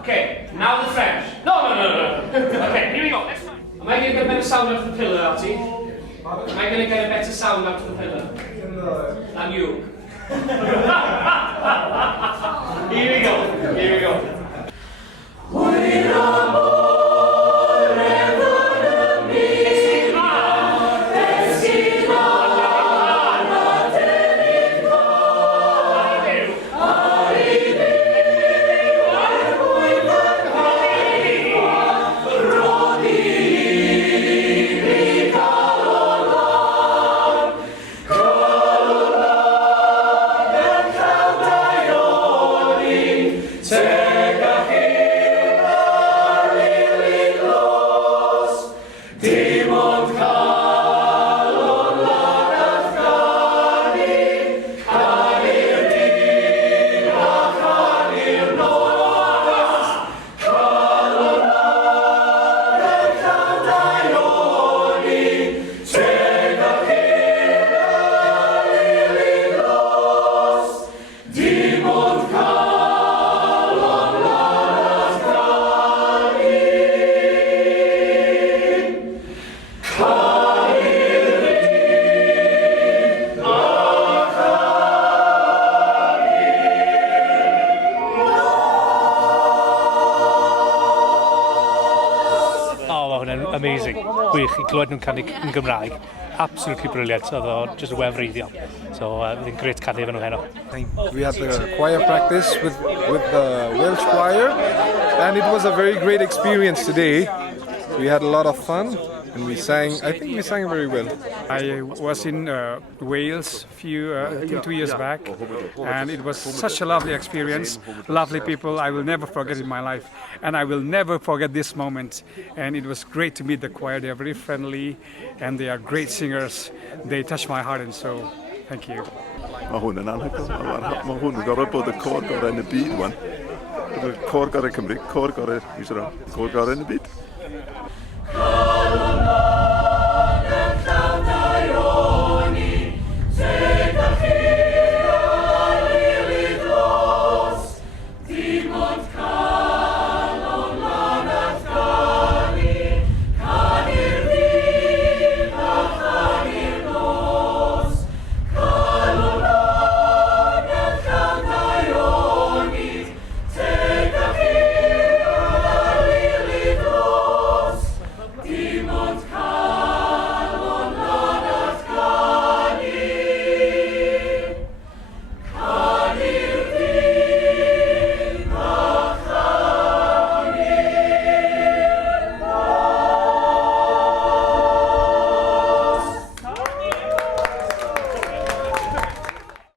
Okay, now the French. No. Okay, here we go. Next time. Am I going to get a better sound out of the pillar, Artie? Am I going to get a better sound out of the pillar? Than you. Here we go. Amazing. Gwych I clywed nhw'n canu yn Gymraeg. Absolutely brilliant. Oedd o just wefreiddiol. So, great canu efo nhw heno. We had the choir practice with the Welsh choir, and it was a very great experience today. We had a lot of fun, and I think we sang very well. I was in Wales I think 2 years back, and it was such a lovely experience, lovely people I will never forget in my life, and I will never forget this moment. And it was great to meet the choir. They are very friendly, and they are great singers. They touched my heart, and so thank you. Mae hwn yn anhygoel. Mae hwn yn gorau bod y cor gorau yn y byd, wan. Y cor gorau Cymru, cor gorau Mizoram, cor gorau yn y byd.